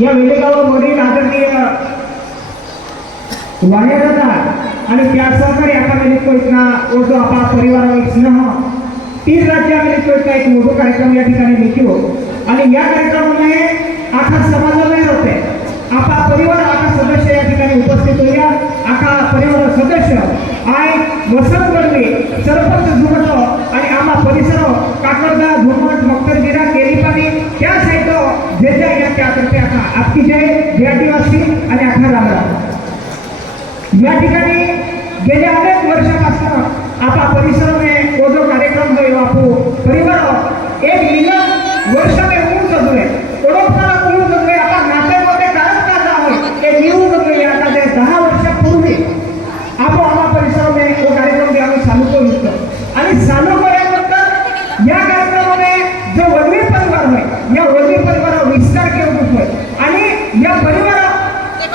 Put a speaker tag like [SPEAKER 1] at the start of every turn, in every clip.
[SPEAKER 1] या वेळेगावामधील आदरणीय वाण्या जातात आणि त्या सहकारी आकामेलित कोयतना जो आपला परिवार एक स्नेह तीन राज्यामध्ये कोयता एक मोठा कार्यक्रम या ठिकाणी लिखितो आणि या कार्यक्रमामध्ये आखा समाजाला होते. आपला परिवार आखा सदस्य या ठिकाणी उपस्थित होऊया आखा परिवार सदस्य आय वसंत गडवे सरपंच झुमट आणि आम्हा परिसर काकडदा झुमट मक्करगिरा केलीपाणी त्या साईड जे जे या अतिशय आखा आपकी आदिवासी आणि आखा रामराम या ठिकाणी गेल्या अनेक वर्षापासून आपा परिसर में वो जो कार्यक्रम हुए बापू परिवार एक मिलन वर्ष में ऊन जगले ओळखताना आता कारण का जावं हे आता ते दहा वर्षापूर्वी आपण परिसर में वो कार्यक्रम आम्ही चालू करू इच्छितो आणि चालू केल्यानंतर या कार्यक्रमाने जो वडवी परिवार होय या वडवी परिवारावर विस्तार केला होय आणि या परिवारा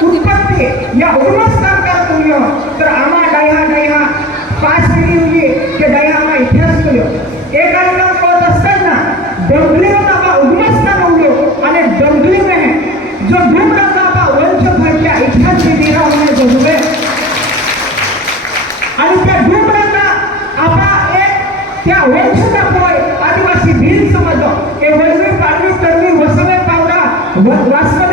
[SPEAKER 1] उत्पत्ती या उर्मस्थान करत उरलो तर आम्हा डायहा डायहा पाच पिढी उरली की डायहा आम्हा इतिहास केलो एक कार्यक्रम करत असताना डोंगरीवर आम्हा उर्मस्थान उरलो आणि डोंगरी में जो डूबराचा आम्हा वंश भरल्या इतिहास की निरा होणे जरूर आणि त्या डूबराचा आपा एक त्या वंशचा पोय आदिवासी भील समज हे वळवी पाडवी तडवी वसवे पावडा वास्तव